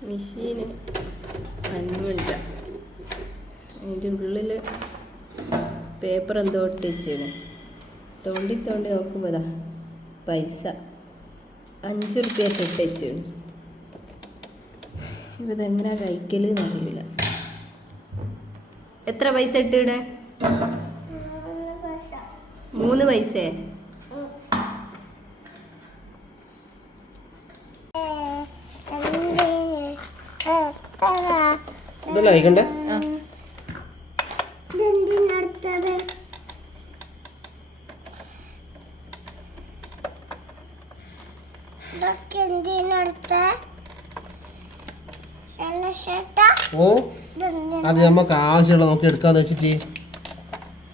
മെഷീന് അന്യമില്ല അതിന്റെ ഉള്ളിൽ പേപ്പർ എന്തോ ഇട്ട് വെച്ചാണ് തോണ്ടി തോണ്ടി നോക്കുമ്പോൾ പൈസ. അഞ്ച് റുപ്യ ഇട്ട് ഇതെങ്ങനെ കഴിക്കൽ എന്നറിയില്ല എത്ര പൈസ ഇട്ടിടെ മൂന്ന് പൈസേ? ഇതല്ലേ അയക്കണ്ടേ ഓ അത് നമുക്ക് ആവശ്യമുള്ള നോക്കി എടുക്കാന്ന് വെച്ചിട്ട്.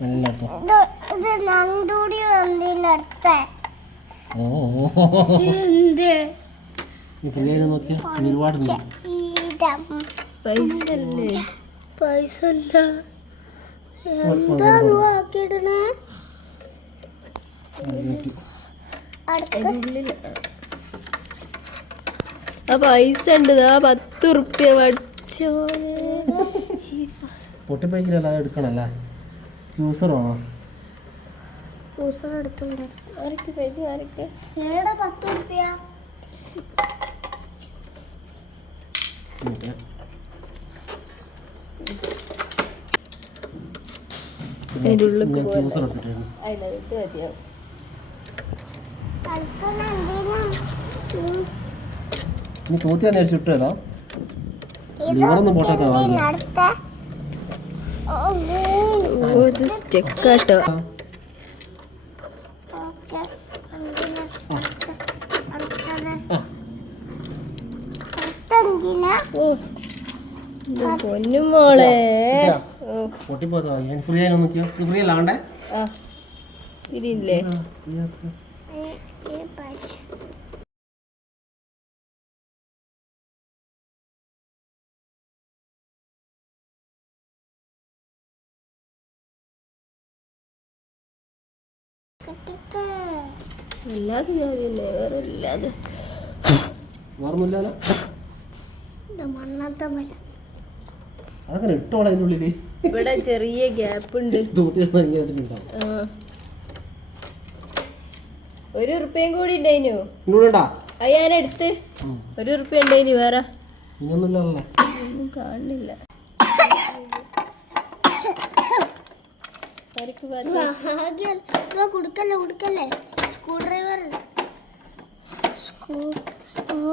എല്ലാം എടുത്തോ ഇത് ഇത് നണ്ടൂടി എന്തിനടുത്ത ഓ. ഈ ഫ്രീ ആയിട്ട് നോക്കിയാ ഒരുപാട് പൈസ അല്ലേ പൈസ ഇല്ല എന്താ ആക്കിയിടണേ എന്നിട്ട് അടുത്ത അതിന്റെ ഉള്ളിൽ ആ പൈസ ഉണ്ട്. ആ പത്ത് റുപ്യ പഠിച്ചോ. പൊട്ടിപ്പോയിക്കില്ല അത് എടുക്കണല്ലേ? ക്യൂസർ വേണോ കൂസർ എടുത്തുണ്ട് ആർക്ക് പൈസ ആർക്ക് ഏടാ പത്ത് റുപ്യ എന്നിട്ട് അതിന്റെ ഉള്ളിലേക്ക് ഞാൻ പോകാൻ ക്യൂസർ എടുത്തിട്ടായിരുന്നു അതിനകത്ത് മതിയാവും കളിക്കുന്ന എന്തിനാ നീ തോത്തി തന്നെ അടിച്ചു ഇട്ടേതാ? ലിവറൊന്നും അടുത്ത. ഓ ഇത് സ്റ്റെക്കാട്ടോ അടുത്തെന്തിനാ ഓ. ഇത് പൊന്നും മോളെ. ഇതാ. ഓ. പൊട്ടിപ്പോതാ ഞാൻ ഫ്രീ ആയി നോക്കിയോ ഇത് ഫ്രീ അല്ല വേണ്ടേ ഇതില്ലേ? അല്ലാതെ വേറെ ഇല്ലാതെ. മല അതങ്ങനെ ഇട്ടോളെ അതിനുള്ളിൽ ഇവിടെ ചെറിയ ഗ്യാപ്പ് ഉണ്ട് ഒരു ഉറുപ്പ്യം കൂടി ഉണ്ടായിനു അത് ഞാൻ എടുത്ത്. ഒരു ഉറുപ്പ്യ ഉണ്ടായിന് വേറെ. ഒന്നും ഇതോ കൊടുക്കല്ലേ കൊടുക്കല്ലേ? Screw driver screw screw